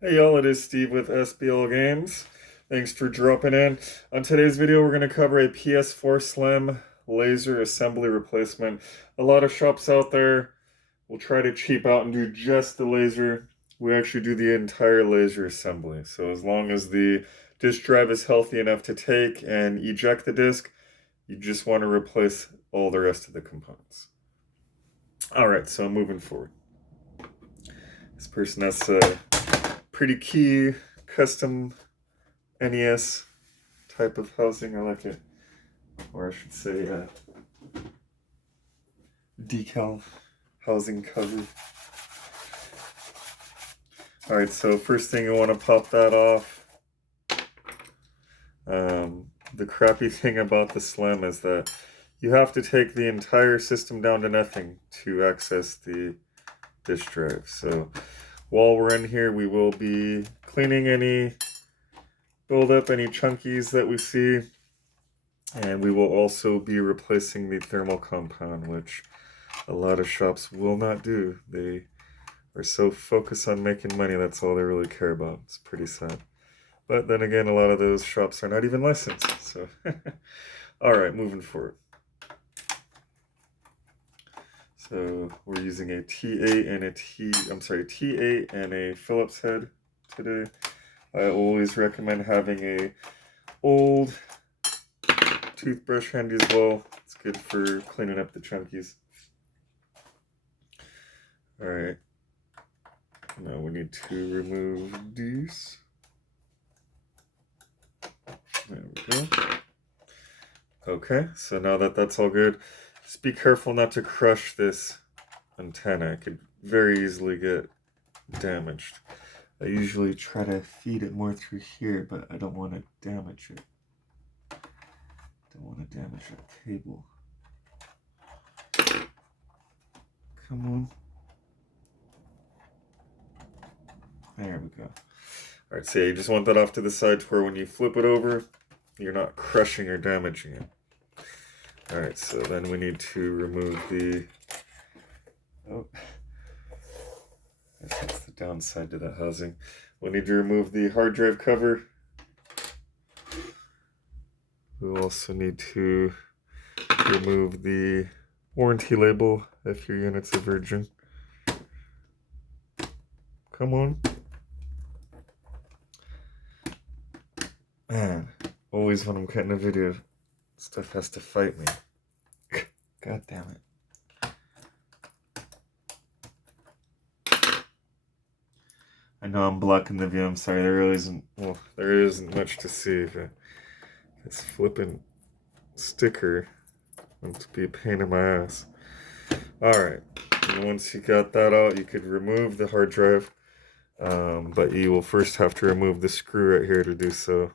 Hey y'all, it is Steve with SBL Games. Thanks for dropping in. On today's video, we're going to cover a PS4 Slim laser assembly replacement. A lot of shops out there will try to cheap out and do just the laser. We actually do the entire laser assembly. So as long as the disk drive is healthy enough to take and eject the disk, you just want to replace all the rest of the components. Alright, so moving forward. This person has a pretty key custom NES type of housing. I like it. Or I should say decal housing cover. Alright, so first thing you want to pop that off. The crappy thing about the Slim is that you have to take the entire system down to nothing to access the disk drive. So while we're in here, we will be cleaning any buildup, any chunkies that we see, and we will also be replacing the thermal compound, which a lot of shops will not do. They are so focused on making money, that's all they really care about. It's pretty sad. But then again, a lot of those shops are not even licensed, so. Alright, moving forward. So we're using a T8 and a T8 and a Phillips head today. I always recommend having a old toothbrush handy as well. It's good for cleaning up the chunkies. Alright. Now we need to remove these. There we go. Okay, so now that that's all good, just be careful not to crush this antenna. It could very easily get damaged. I usually try to feed it more through here, but I don't want to damage it. Don't want to damage that cable. Come on. There we go. Alright, so you just want that off to the side to where when you flip it over, you're not crushing or damaging it. Alright, so then we need to remove the... Oh, that's the downside to that housing. We'll need to remove the hard drive cover. We'll also need to remove the warranty label if your unit's a Virgin. Come on. Man, always when I'm cutting a video, stuff has to fight me. God damn it. I know I'm blocking the view, I'm sorry, there isn't much to see, but this flipping sticker wants to be a pain in my ass. Alright, once you got that out, you could remove the hard drive, but you will first have to remove the screw right here to do so.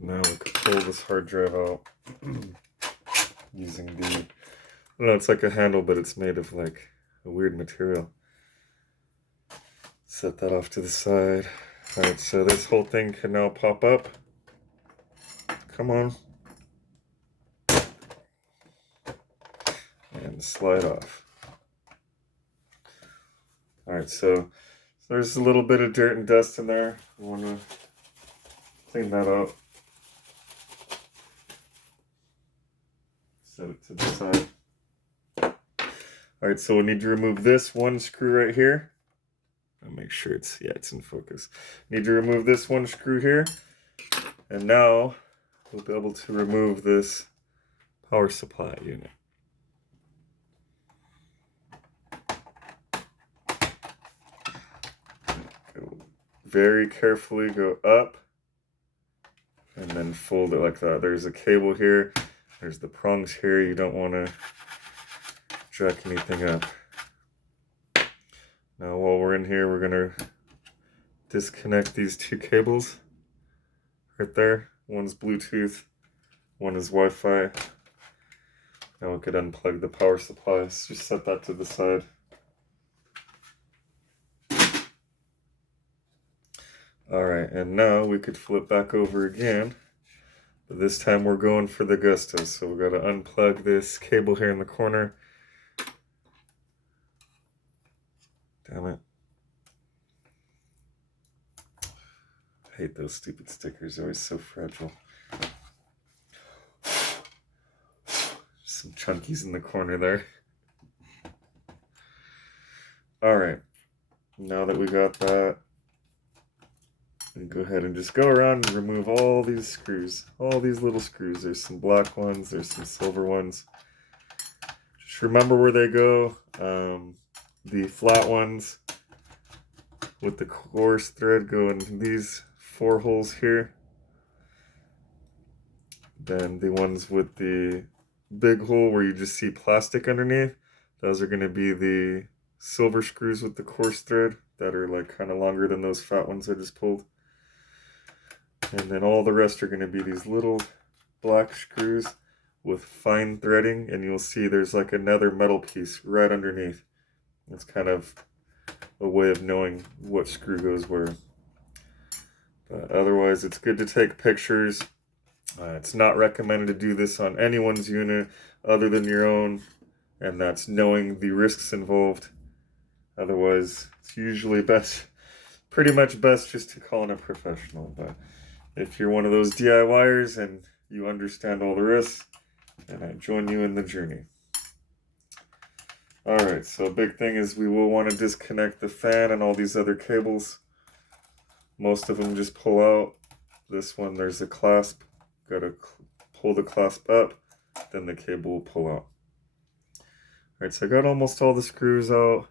Now we can pull this hard drive out using the, I don't know, it's like a handle, but it's made of like a weird material. Set that off to the side. Alright, so this whole thing can now pop up. Come on. And slide off. Alright, so there's a little bit of dirt and dust in there. We want to clean that up. Set it to the side. Alright, so we need to remove this one screw right here. I'll make sure it's in focus. Need to remove this one screw here. And now we'll be able to remove this power supply unit. Go very carefully go up and then fold it like that. There's a cable here. There's the prongs here. You don't want to jack anything up. Now while we're in here, we're going to disconnect these two cables right there. One's Bluetooth, one is Wi-Fi. Now we could unplug the power supplies. Just set that to the side. Alright, and now we could flip back over again. But this time we're going for the gusto. So we've got to unplug this cable here in the corner. Damn it. I hate those stupid stickers, they're always so fragile. Some chunkies in the corner there. Alright, now that we got that, we go ahead and just go around and remove all these screws, all these little screws. There's some black ones, there's some silver ones. Just remember where they go. The flat ones with the coarse thread go into these 4 holes here. Then the ones with the big hole where you just see plastic underneath, those are going to be the silver screws with the coarse thread that are like kind of longer than those fat ones I just pulled. And then all the rest are going to be these little black screws with fine threading, and you'll see there's like another metal piece right underneath. It's kind of a way of knowing what screw goes where. But otherwise, it's good to take pictures. It's not recommended to do this on anyone's unit other than your own, and that's knowing the risks involved. Otherwise, it's usually best, pretty much best just to call in a professional. But if you're one of those DIYers and you understand all the risks, then I join you in the journey. Alright, so a big thing is we will want to disconnect the fan and all these other cables. Most of them just pull out. This one, there's a clasp. Got to pull the clasp up, then the cable will pull out. Alright, so I got almost all the screws out.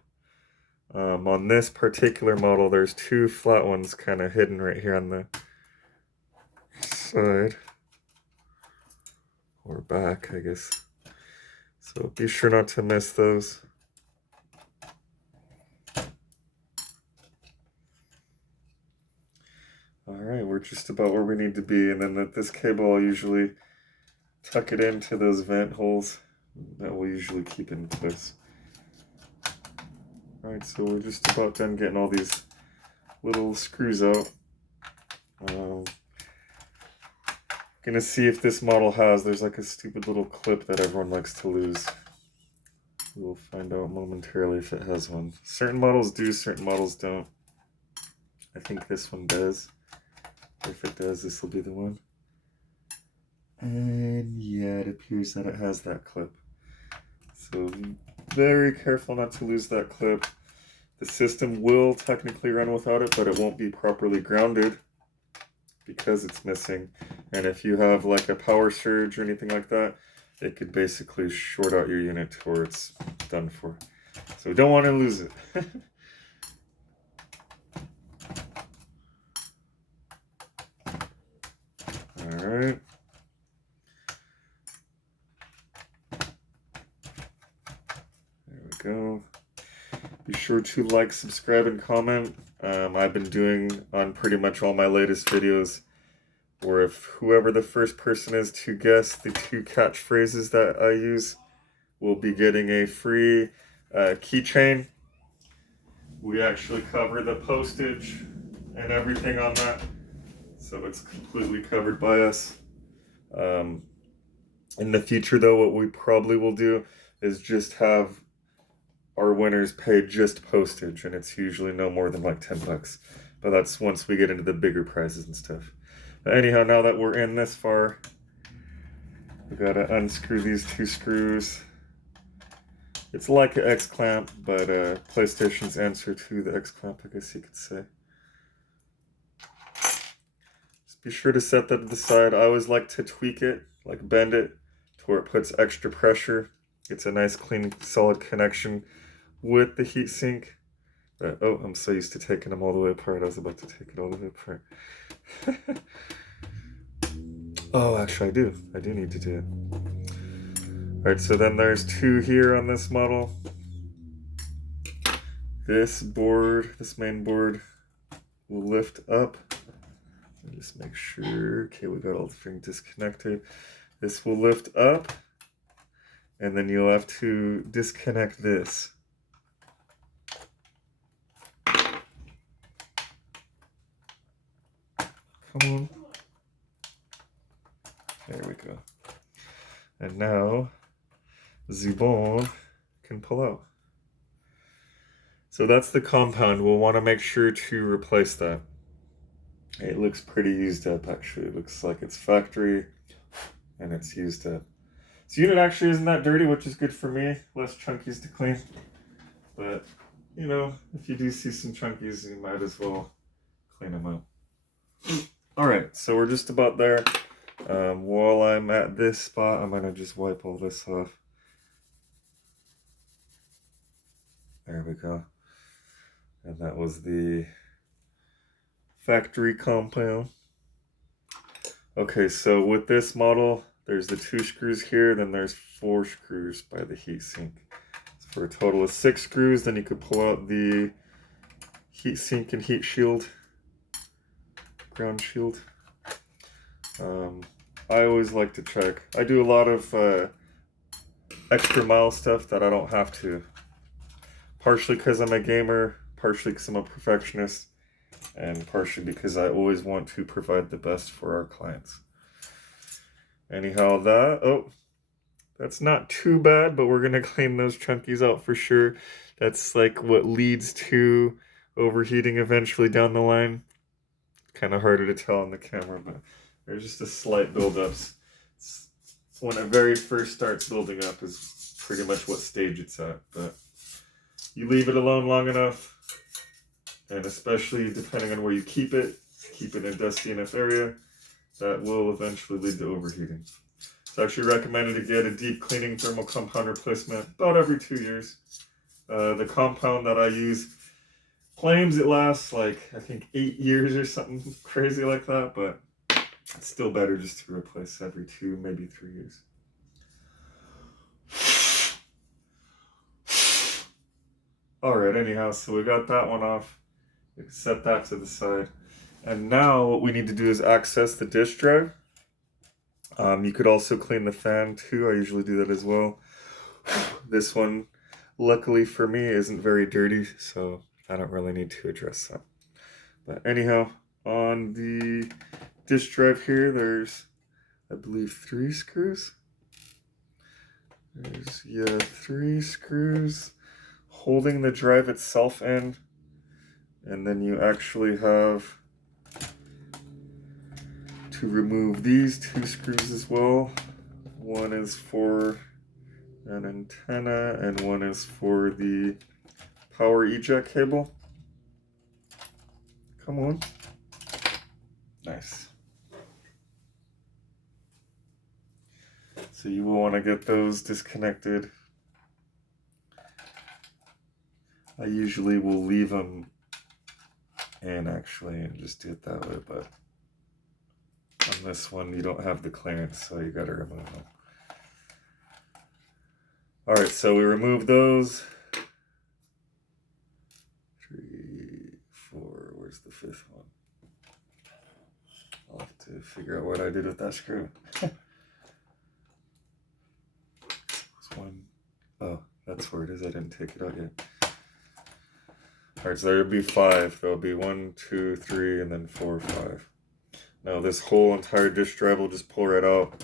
On this particular model, there's 2 flat ones kind of hidden right here on the side. Or back, I guess. So be sure not to miss those. Alright, we're just about where we need to be, and then this cable I'll usually tuck it into those vent holes. That will usually keep it in place. Alright, so we're just about done getting all these little screws out. Gonna see if this model there's like a stupid little clip that everyone likes to lose. We'll find out momentarily if it has one. Certain models do, certain models don't. I think this one does. If it does, this will be the one. And yeah, it appears that it has that clip. So very careful not to lose that clip. The system will technically run without it, but it won't be properly grounded because it's missing. And if you have like a power surge or anything like that, it could basically short out your unit to where it's done for. So we don't want to lose it. Alright. There we go. Be sure to like, subscribe, and comment. I've been doing on pretty much all my latest videos, or if whoever the first person is to guess the 2 catchphrases that I use will be getting a free keychain. We actually cover the postage and everything on that, so it's completely covered by us. In the future though, what we probably will do is just have our winners pay just postage, and it's usually no more than like 10 bucks. But that's once we get into the bigger prizes and stuff. But anyhow, now that we're in this far, we gotta unscrew these 2 screws. It's like an X-clamp, but PlayStation's answer to the X-clamp, I guess you could say. Just be sure to set that to the side. I always like to tweak it, like bend it, to where it puts extra pressure. It's a nice, clean, solid connection with the heatsink. Oh, I'm so used to taking them all the way apart. I was about to take it all the way apart. Oh, actually, I do need to do it. Alright, so then there's 2 here on this model. This board, this main board, will lift up. Just make sure. Okay, we got all the things disconnected. This will lift up, and then you'll have to disconnect this. Come on. There we go. And now, Zubon can pull out. So that's the compound. We'll want to make sure to replace that. It looks pretty used up, actually. It looks like it's factory and it's used up. This unit actually isn't that dirty, which is good for me. Less chunkies to clean. But, you know, if you do see some chunkies, you might as well clean them up. Alright, so we're just about there. While I'm at this spot, I'm going to just wipe all this off. There we go. And that was the factory compound. Okay, so with this model, there's the 2 screws here, then there's 4 screws by the heatsink. So for a total of 6 screws, then you could pull out the heatsink and heat shield, ground shield. I always like to check. I do a lot of extra mile stuff that I don't have to. Partially because I'm a gamer, partially because I'm a perfectionist, and partially because I always want to provide the best for our clients. Anyhow, that's not too bad, but we're going to clean those chunkies out for sure. That's like what leads to overheating eventually down the line. Kind of harder to tell on the camera, but there's just a slight buildups. It's when it very first starts building up is pretty much what stage it's at, but you leave it alone long enough, and especially depending on where you keep it in a dusty enough area, that will eventually lead to overheating. It's actually recommended to get a deep cleaning thermal compound replacement about every 2 years. The compound that I use claims it lasts like, I think 8 years or something crazy like that, but it's still better just to replace every 2, maybe 3 years. Alright, anyhow, so we got that one off. We can set that to the side. And now what we need to do is access the disk drive. You could also clean the fan too. I usually do that as well. This one, luckily for me, isn't very dirty, so I don't really need to address that. But anyhow, on the disk drive here, there's, I believe, 3 screws. There's, 3 screws holding the drive itself in, and then you actually have to remove these 2 screws as well. One is for an antenna and one is for the power eject cable. Come on. Nice. So you will want to get those disconnected. I usually will leave them in actually and just do it that way, but on this one you don't have the clearance, so you gotta remove them. Alright, so we remove those. 3, 4, where's the 5th one? I'll have to figure out what I did with that screw. One. Oh, that's where it is. I didn't take it out yet. Alright, so there would be 5. There will be 1, 2, 3, and then 4, 5. Now this whole entire disk drive will just pull right out.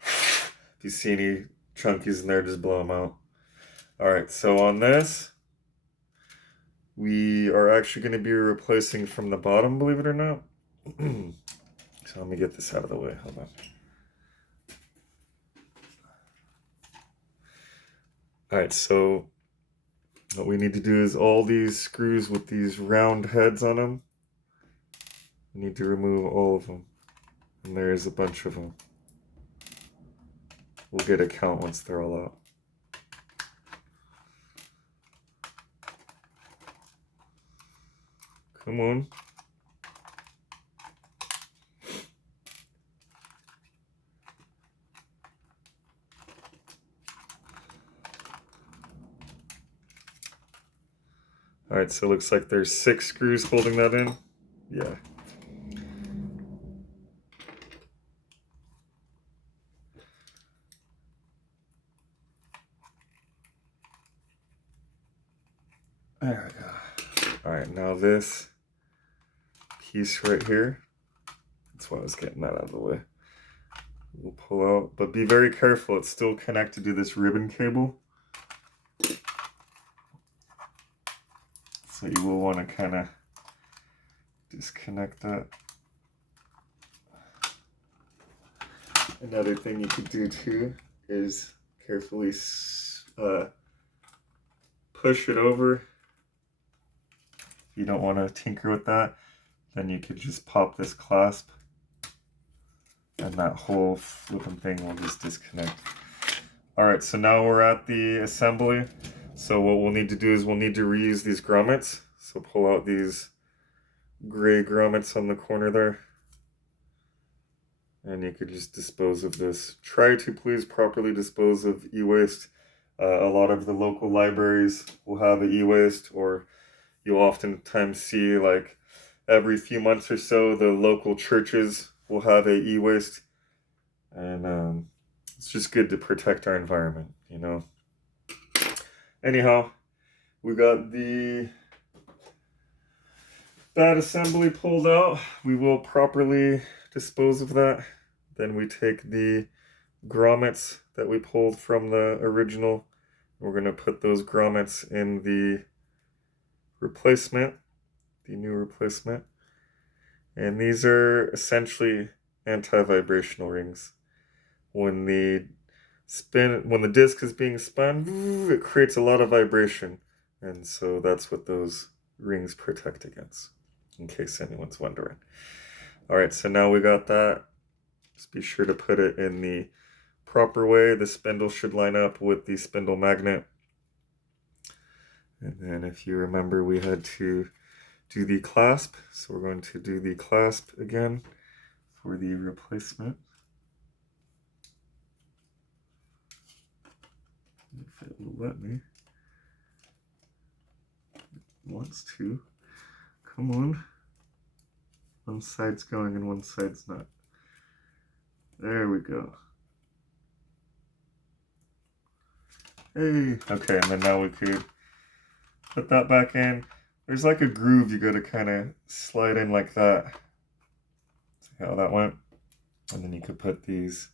If you see any chunkies in there, just blow them out. Alright, so on this, we are actually going to be replacing from the bottom, believe it or not. So let me get this out of the way. Hold on. Alright, so what we need to do is all these screws with these round heads on them, we need to remove all of them. And there's a bunch of them. We'll get a count once they're all out. Come on. Alright, so it looks like there's 6 screws holding that in. Yeah. There we go. Alright, now this piece right here, that's why I was getting that out of the way. We'll pull out, but be very careful, it's still connected to this ribbon cable. So you will want to kind of disconnect that. Another thing you could do too is carefully push it over. If you don't want to tinker with that, then you could just pop this clasp and that whole flipping thing will just disconnect. Alright, so now we're at the assembly. So what we'll need to do is we'll need to reuse these grommets. So pull out these gray grommets on the corner there. And you could just dispose of this. Try to please properly dispose of e-waste. A lot of the local libraries will have an e-waste, or you'll oftentimes see like every few months or so the local churches will have a e-waste. And it's just good to protect our environment, you know. Anyhow, we got the bad assembly pulled out. We will properly dispose of that. Then we take the grommets that we pulled from the original. We're going to put those grommets in the replacement, the new replacement. And these are essentially anti-vibrational rings. When the disc is being spun, it creates a lot of vibration. And so that's what those rings protect against, in case anyone's wondering. Alright, so now we got that. Just be sure to put it in the proper way. The spindle should line up with the spindle magnet. And then if you remember, we had to do the clasp. So we're going to do the clasp again for the replacement. If it will let me. It wants to. Come on. One side's going and one side's not. There we go. Hey. Okay, and then now we could put that back in. There's like a groove you gotta kind of slide in like that. See how that went? And then you could put these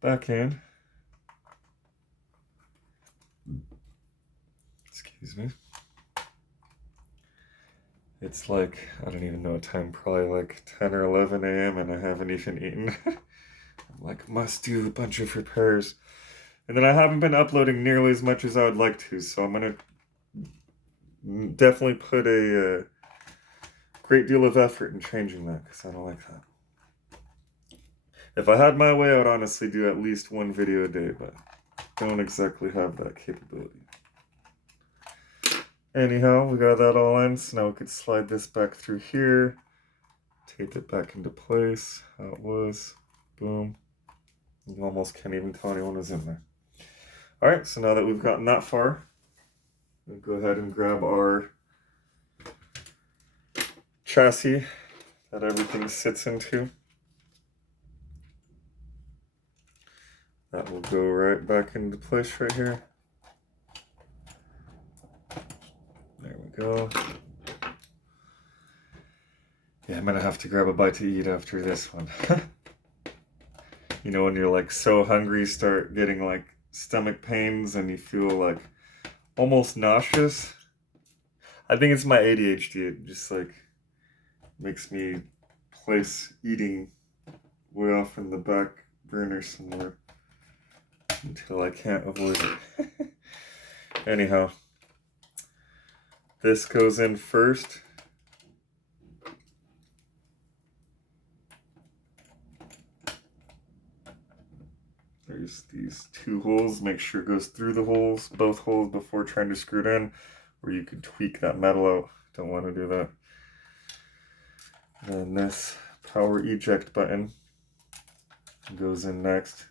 back in. Excuse me. It's like, I don't even know what time, probably like 10 or 11 a.m. and I haven't even eaten. I'm like, must do a bunch of repairs. And then I haven't been uploading nearly as much as I would like to, so I'm going to definitely put a great deal of effort in changing that, because I don't like that. If I had my way, I would honestly do at least one video a day, but I don't exactly have that capability. Anyhow, we got that all in, so now we could slide this back through here, tape it back into place, how it was, boom. You almost can't even tell anyone was in there. Alright, so now that we've gotten that far, we'll go ahead and grab our chassis that everything sits into. That will go right back into place right here. There we go. Yeah, I'm gonna have to grab a bite to eat after this one. You know, when you're like so hungry, start getting like stomach pains and you feel like almost nauseous. I think it's my ADHD. It just like makes me place eating way off in the back burner somewhere until I can't avoid it. Anyhow, this goes in first. There's these two holes. Make sure it goes through the holes, both holes, before trying to screw it in, or you could tweak that metal out. Don't want to do that. And this power eject button goes in next.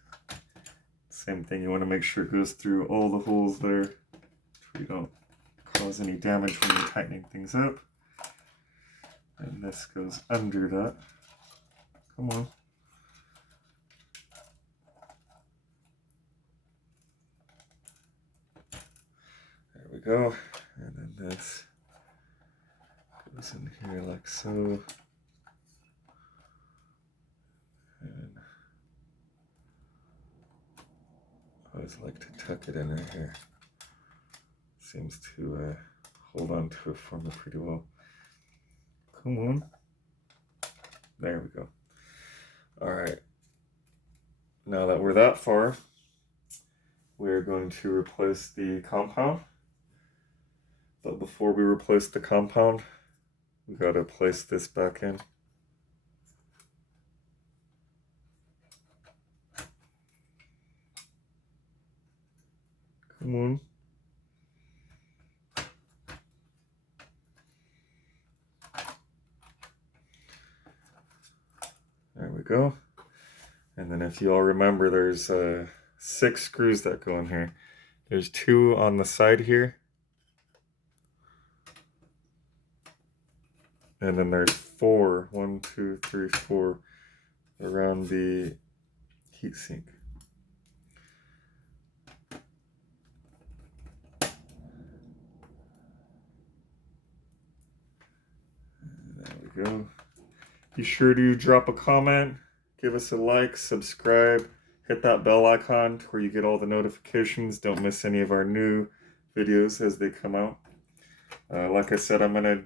Same thing, you want to make sure it goes through all the holes there, so you don't cause any damage when you're tightening things up. And this goes under that. Come on. There we go. And then this goes in here like so. And I always like to tuck it in right here. Seems to hold on to it for me pretty well. Come on. There we go. All right. Now that we're that far, we're going to replace the compound. But before we replace the compound, we got to place this back in. Come on. There we go. And then if you all remember, there's 6 screws that go in here. There's 2 on the side here. And then there's 4, 1, 2, 3, 4 around the heatsink. There we go. Be sure to drop a comment, give us a like, subscribe, hit that bell icon to where you get all the notifications. Don't miss any of our new videos as they come out. Like I said, I'm going to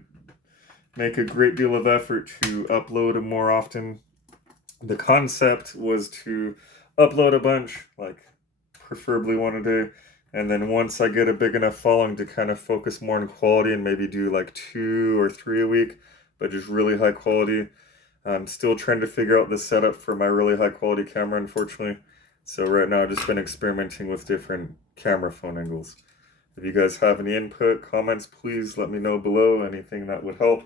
make a great deal of effort to upload more often. The concept was to upload a bunch, like preferably one a day, and then once I get a big enough following to kind of focus more on quality and maybe do like 2 or 3 a week, but just really high quality. I'm still trying to figure out the setup for my really high quality camera, unfortunately. So right now I've just been experimenting with different camera phone angles. If you guys have any input, comments, please let me know below. Anything that would help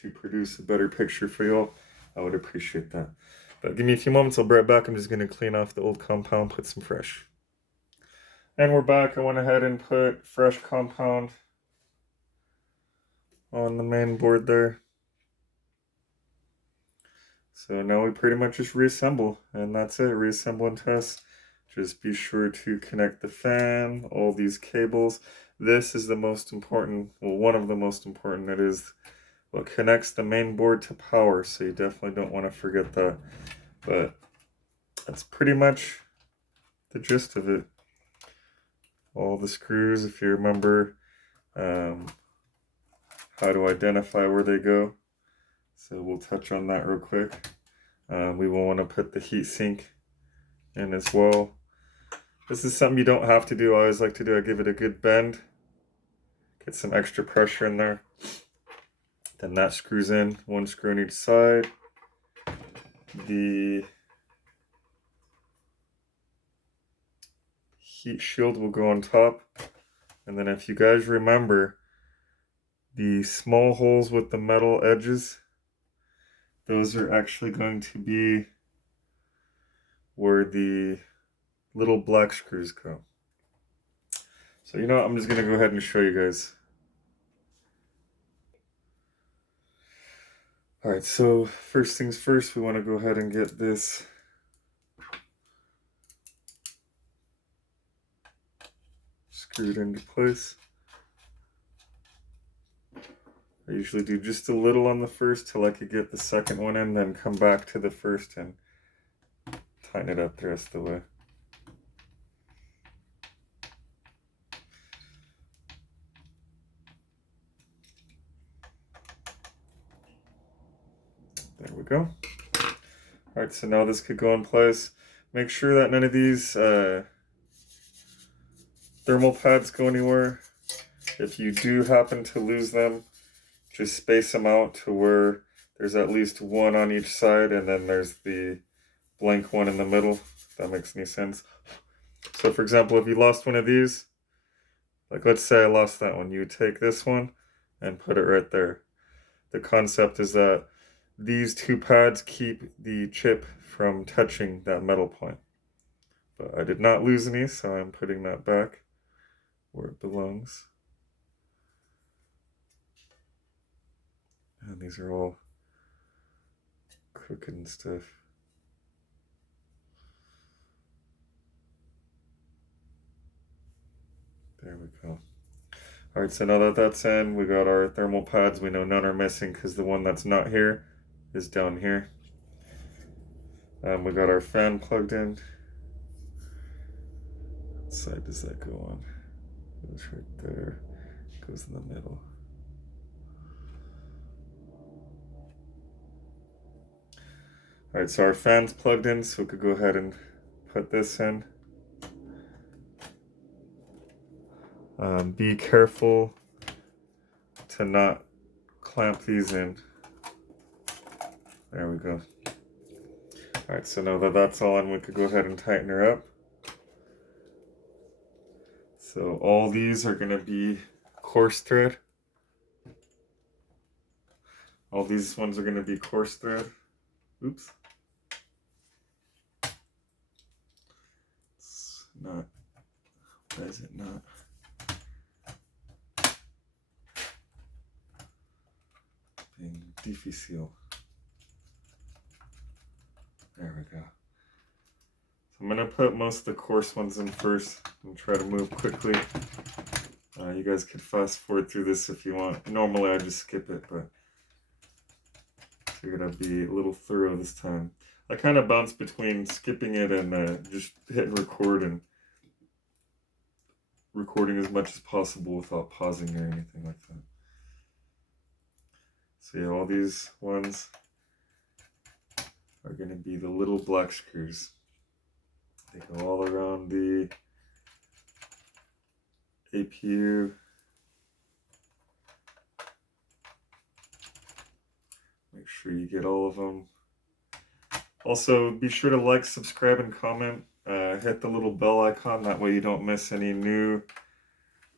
to produce a better picture for y'all, I would appreciate that. But give me a few moments, I'll be right back. I'm just going to clean off the old compound, put some fresh. And we're back. I went ahead and put fresh compound on the main board there. So now we pretty much just reassemble, and that's it. Reassemble and test. Just be sure to connect the fan, all these cables. This is the most important, well, one of the most important. It is what connects the main board to power, so you definitely don't want to forget that. But that's pretty much the gist of it. All the screws, if you remember how to identify where they go. So we'll touch on that real quick. We will want to put the heat sink in as well. This is something you don't have to do. I always like to do. I give it a good bend. Get some extra pressure in there. Then that screws in. 1 screw on each side. The heat shield will go on top. And then if you guys remember, the small holes with the metal edges, those are actually going to be where the little black screws go. So you know what, I'm just going to go ahead and show you guys. Alright, so first things first, we want to go ahead and get this screwed into place. I usually do just a little on the first till I could get the second one in, then come back to the first and tighten it up the rest of the way. There we go. Alright, so now this could go in place. Make sure that none of these thermal pads go anywhere. If you do happen to lose them, just space them out to where there's at least 1 on each side, and then there's the blank one in the middle, if that makes any sense. So for example, if you lost one of these, like let's say I lost that one, you would take this one and put it right there. The concept is that these 2 pads keep the chip from touching that metal point. But I did not lose any, so I'm putting that back where it belongs. And these are all crooked and stuff. There we go. Alright, so now that that's in, we got our thermal pads. We know none are missing because the one that's not here is down here. We got our fan plugged in. What side does that go on? It goes right there. Goes in the middle. All right, so our fan's plugged in, so we could go ahead and put this in. Be careful to not clamp these in. There we go. All right, so now that that's all in, we could go ahead and tighten her up. So all these are going to be coarse thread. All these ones are going to be coarse thread. Oops. It's not. Why is it not? Being difficile. There we go. So I'm going to put most of the coarse ones in first and try to move quickly. You guys could fast forward through this if you want. Normally I just skip it, but I figured I'd be a little thorough this time. I kind of bounce between skipping it and just hitting record and recording as much as possible without pausing or anything like that. So yeah, all these ones are going to be the little black screws. They go all around the APU. Make sure you get all of them. Also, be sure to like, subscribe, and comment. Hit the little bell icon. That way you don't miss any new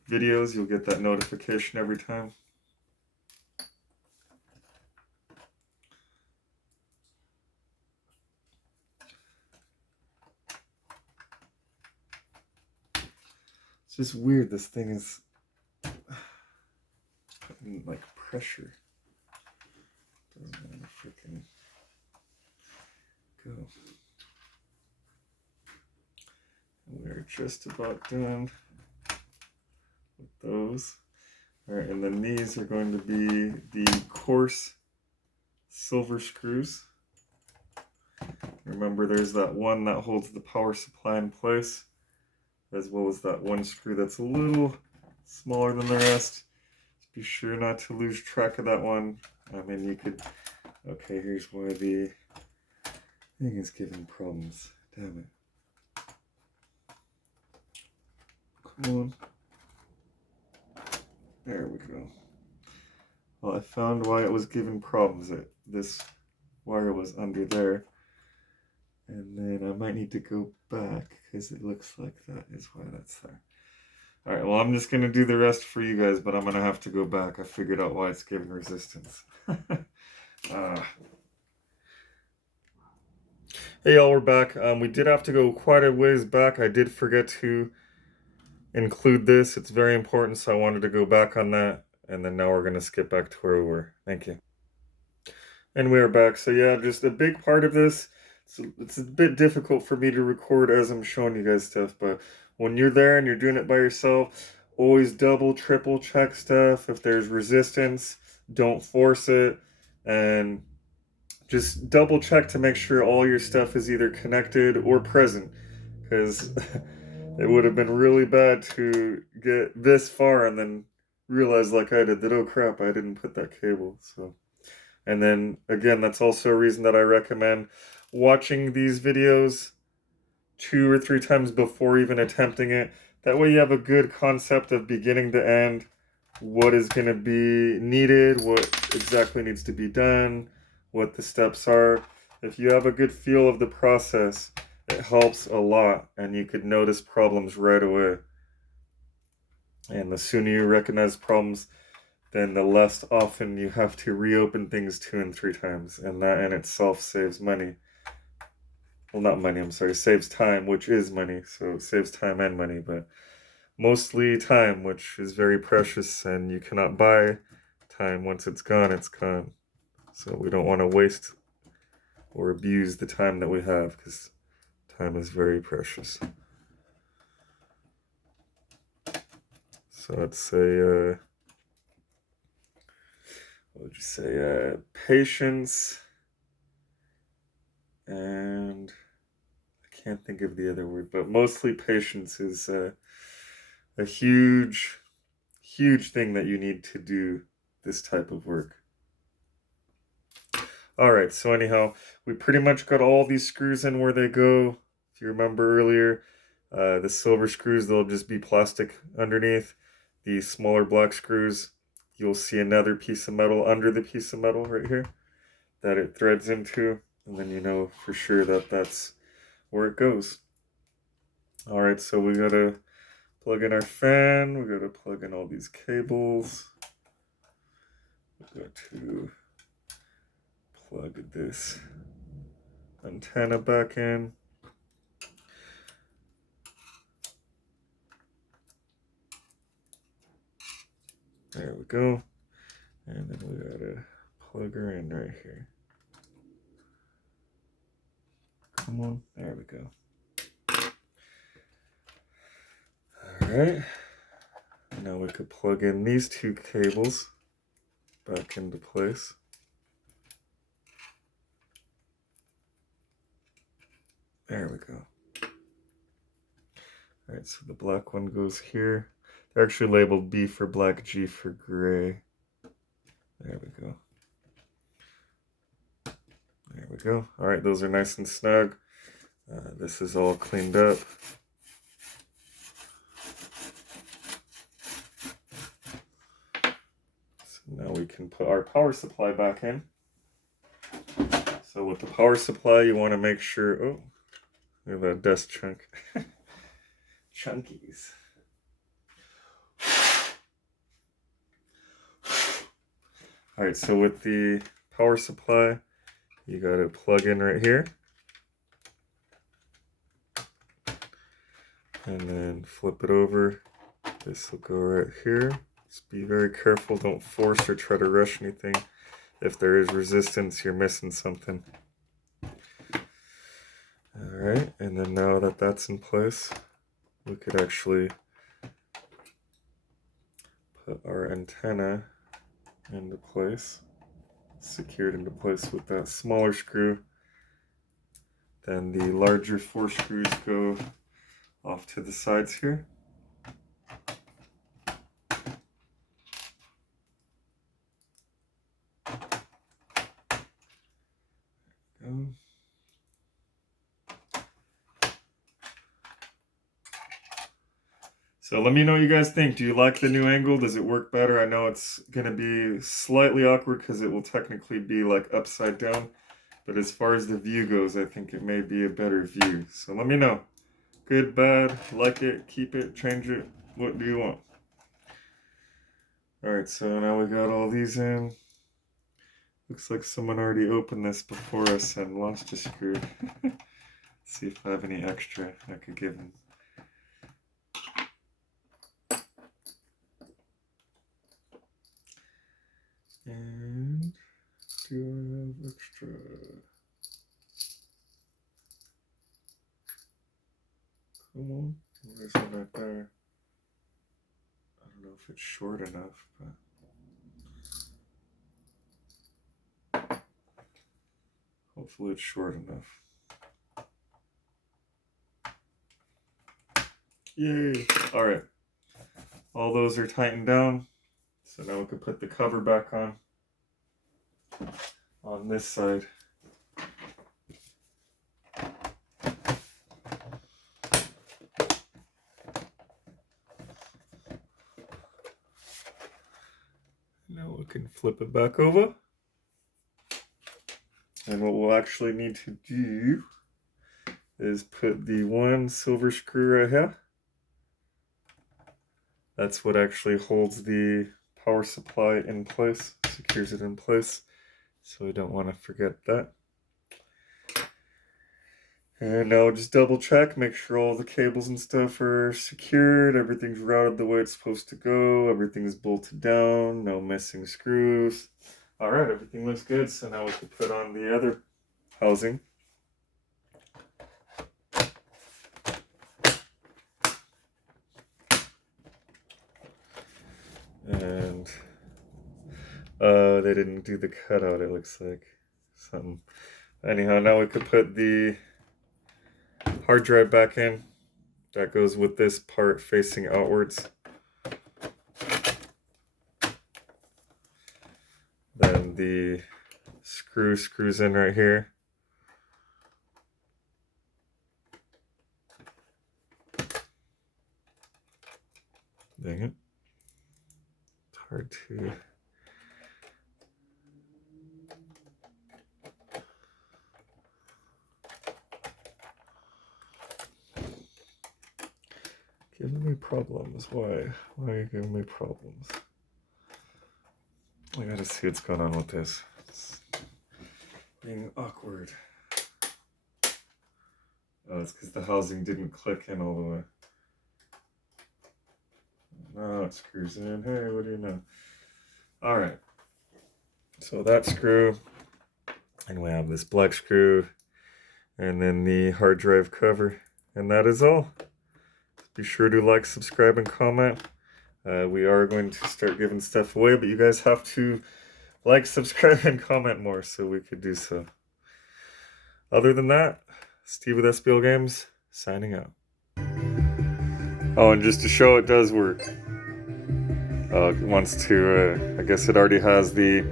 videos. You'll get that notification every time. It's just weird. This thing is putting like pressure. Doesn't want to freaking go. We're just about done with those. All right, and then these are going to be the coarse silver screws. Remember, there's that one that holds the power supply in place, as well as that one screw that's a little smaller than the rest. Just be sure not to lose track of that one. I mean, you could... Okay, here's why the thing is giving problems. Damn it. Come on. There we go. Well, I found why it was giving problems. This wire was under there. And then I might need to go back because it looks like that is why that's there. All right, well, I'm just going to do the rest for you guys, but I'm going to have to go back. I figured out why it's giving resistance. Hey, y'all, we're back. We did have to go quite a ways back. I did forget to include this. It's very important, so I wanted to go back on that. And then now we're going to skip back to where we were. Thank you. And we are back. So yeah, just a big part of this. So it's a bit difficult for me to record as I'm showing you guys stuff, but when you're there and you're doing it by yourself, always double, triple check stuff. If there's resistance, don't force it, and just double check to make sure all your stuff is either connected or present, because it would have been really bad to get this far and then realize like I did that, oh crap, I didn't put that cable. So, and then again, that's also a reason that I recommend watching these videos 2 or 3 times before even attempting it. That way you have a good concept of beginning to end, what is going to be needed, what exactly needs to be done, what the steps are. If you have a good feel of the process, it helps a lot, and you could notice problems right away. And the sooner you recognize problems, then the less often you have to reopen things 2 and 3 times, and that in itself saves money. Well, not money, I'm sorry, saves time, which is money, so it saves time and money, but mostly time, which is very precious, and you cannot buy time. Once it's gone, it's gone. So we don't want to waste or abuse the time that we have, because time is very precious. So let's say, what would you say, patience, and I can't think of the other word, but mostly patience is a huge huge thing that you need to do this type of work. Alright, so anyhow, we pretty much got all these screws in where they go. If you remember earlier, the silver screws, they'll just be plastic underneath. The smaller black screws, you'll see another piece of metal under the piece of metal right here that it threads into, and then you know for sure that that's where it goes. Alright, so we gotta plug in our fan, we gotta plug in all these cables, we got to plug this antenna back in. There we go. And then we gotta plug her in right here. Come on, there we go. Alright. Now we could plug in these two cables back into place. There we go. Alright, so the black one goes here. They're actually labeled B for black, G for gray. There we go. There we go. Alright, those are nice and snug. This is all cleaned up. So now we can put our power supply back in. So with the power supply, you want to make sure... Oh, look at that dust chunk. Chunkies. Alright, so with the power supply, you got to plug in right here. And then flip it over. This will go right here. Just be very careful, don't force or try to rush anything. If there is resistance, you're missing something. Alright, and then now that that's in place, we could actually put our antenna into place, secured into place with that smaller screw. Then the larger 4 screws go off to the sides here. There we go. So let me know what you guys think. Do you like the new angle? Does it work better? I know it's going to be slightly awkward because it will technically be like upside down. But as far as the view goes, I think it may be a better view. So let me know. Good, bad, like it, keep it, change it. What do you want? Alright, so now we got all these in. Looks like someone already opened this before us and lost a screw. See if I have any extra I could give him. And do I have extra? Come on, there's one right there. I don't know if it's short enough, but hopefully it's short enough. Yay! Alright, all those are tightened down. So now we can put the cover back on this side. Now we can flip it back over. And what we'll actually need to do is put the one silver screw right here. That's what actually holds the power supply in place, secures it in place, so we don't want to forget that. And now just double check, make sure all the cables and stuff are secured, everything's routed the way it's supposed to go, everything's bolted down, no missing screws. Alright, everything looks good, so now we can put on the other housing. And they didn't do the cutout, it looks like something. Anyhow, now we could put the hard drive back in. That goes with this part facing outwards. Then the screws in right here. Dang it. It's hard to... Giving me problems. Why? Why are you giving me problems? I gotta see what's going on with this. It's being awkward. Oh, it's because the housing didn't click in all the way. No, it screws in. Hey, what do you know? Alright. So that screw. And we have this black screw. And then the hard drive cover. And that is all. Be sure to like, subscribe, and comment. We are going to start giving stuff away, but you guys have to like, subscribe, and comment more so we could do so. Other than that, Steve with SBL Games, signing out. Oh, and just to show it does work. It wants to, I guess it already has the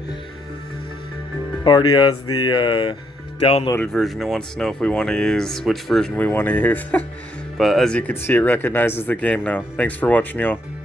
downloaded version. It wants to know if we want to use, which version we want to use. But as you can see, it recognizes the game now. Thanks for watching, y'all.